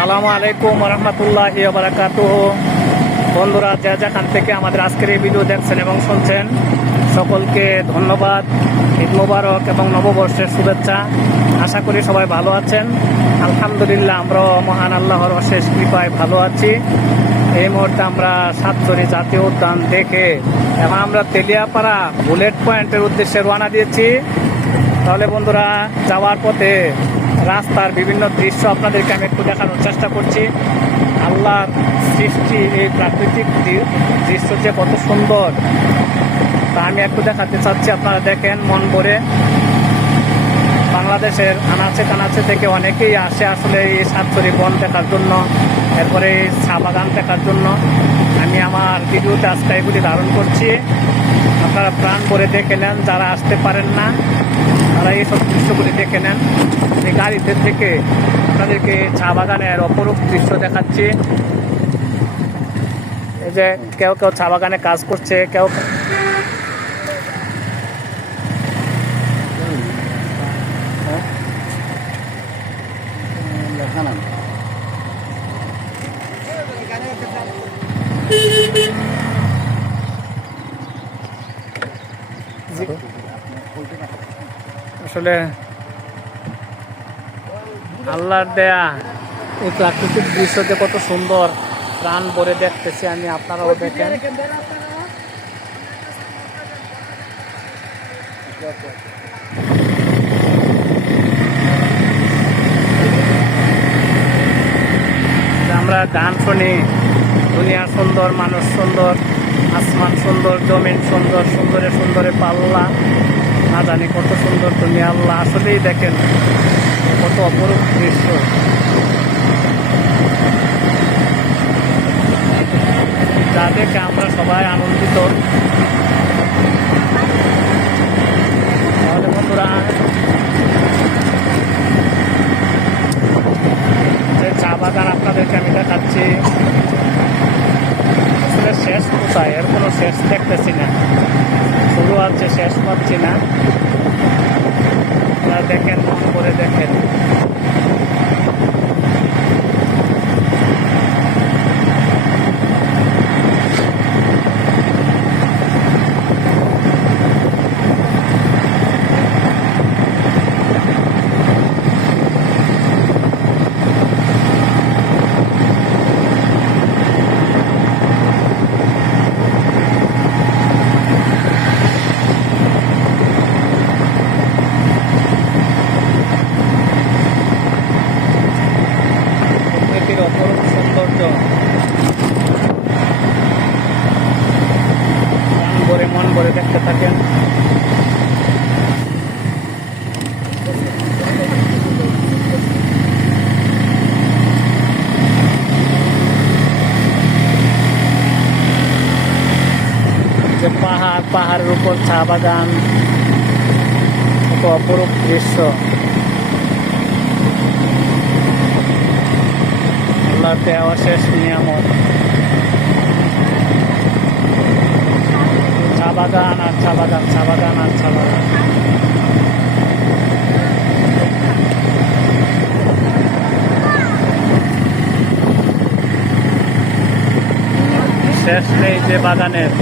আসসালামু আলাইকুম রহমতুল্লাহি ওয়া বারাকাতুহু। বন্ধুরা, যে যেখান থেকে আমাদের আজকের এই ভিডিও দেখছেন এবং শুনছেন, সকলকে ধন্যবাদ। ঈদ মোবারক এবং নববর্ষের শুভেচ্ছা। আশা করি সবাই ভালো আছেন। আলহামদুলিল্লাহ, আমরা মহান আল্লাহর অশেষ কৃপায় ভালো আছি। এই মুহূর্তে আমরা সাতছড়ি জাতীয় উদ্যান দেখে এবং আমরা তেলিয়াপাড়া বুলেট পয়েন্টের উদ্দেশ্যে রওনা দিয়েছি। তাহলে বন্ধুরা, যাওয়ার পথে রাস্তার বিভিন্ন দৃশ্য আপনাদেরকে আমি একটু দেখানোর চেষ্টা করছি। আল্লাহর সৃষ্টি এই প্রাকৃতিক দৃশ্য যে কত সুন্দর তা আমি একটু দেখাতে চাচ্ছি। আপনারা দেখেন মন ভরে। বাংলাদেশের আনাচে কানাচে থেকে অনেকেই আসে আসলে এই সাতছড়ি বন দেখার জন্য, এরপরে এই চা বাগান দেখার জন্য। আমি আমার ভিডিওতে আজকে এগুলি ধারণ করছি। আপনারা প্রাণ ভরে দেখে নেন। যারা আসতে পারেন না তারা এইসব দৃশ্যগুলি দেখে নেন। এই গাড়িতে থেকে আপনাদেরকে চা বাগানের অপরূপ দৃশ্য দেখাচ্ছি। এই যে কেউ কেউ চা বাগানে কাজ করছে, কেউ আসলে আল্লাহর দেয়া এই প্রাকৃতিক দৃশ্যতে কত সুন্দর, প্রাণ ভরে দেখতেছি আমি। আপনারাও দেখেন। আমরা গান শুনি, দুনিয়া সুন্দর, মানুষ সুন্দর, আসমান সুন্দর, জমিন সুন্দর, সুন্দরে সুন্দরে পাল্লা, না জানি কত সুন্দর দুনিয়া। আল্লাহ আসলেই দেখেন কত অপরূপ দৃশ্য। যা দেখে আমরা সবাই আনন্দিত। তাহলে বন্ধুরা, যে চা বাগান আপনাদেরকে আমি দেখাচ্ছি, আসলে শেষ কোথায়? এর কোনো শেষ দেখতেছি না। শুরু আছে, শেষ পাচ্ছি না। আপনারা দেখেন, মন করে দেখেন। অপরূপ সৌন্দর্য, মন ভরে দেখতে থাকেন। যে পাহাড়ের উপর চা বাগান, কত অপরূপ দৃশ্য। আল্লাহর দেওয়া শেষ নিয়ামত। চা বাগান আর চা বাগান, চা বাগান আর চা বাগান। শেষ নেই যে বাগানের।